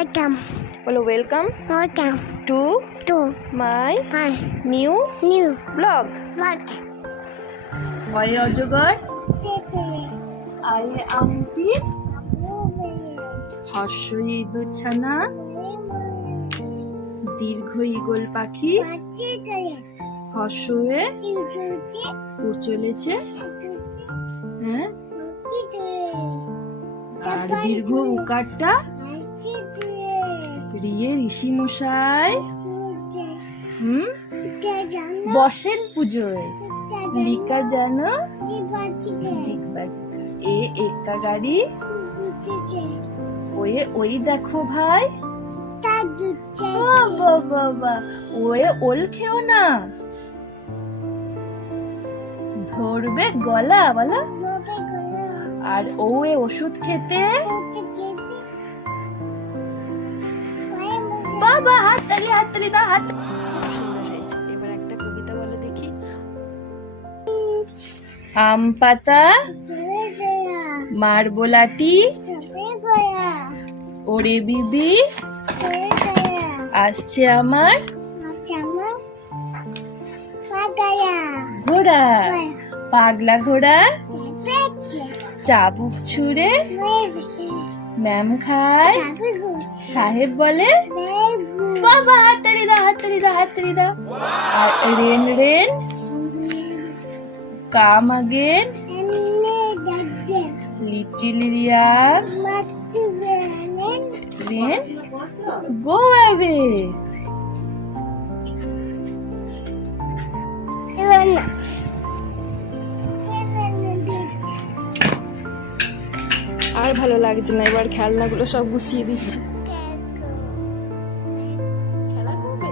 Welcome. বলো welcome Welcome two to my my new new blog. vlog. হয় অজগর, আয়ে আংটি, হর্ষই দুছানা, দীর্ঘ ঈগল পাখি, হর্ষয়ে উড় চলেছে, হ্যাঁ, আর দীর্ঘ উকারটা রিয়ে ঋষি মশাই বসেন পুজোয়, লিকা জানো ডিগবাজিকা, এ একা গাড়ি, ওই দেখো ভাই, বাবা ওয়ে ওল খেও না, ধরবে গলা বলা, আর ওয়ে ওষুধ খেতে, বাবা হাততালি দাও, হাত সুন্দর হয়েছে। এবার একটা কবিতা বলো দেখি। আম পাতা, মার্বলাটি, ওরে বিবি আসছে আমার ঘোড়া, পাগলা ঘোড়া চাবুক ছুঁড়ে ম্যাম খায়, সাহেব বলে, বাবা হাততালি দাও, আর rain come again, little Riya rain go away. আর ভালো লাগছে না, এবার খেলনাগুলো সব গুছিয়ে দিচ্ছে। খেলা করবে?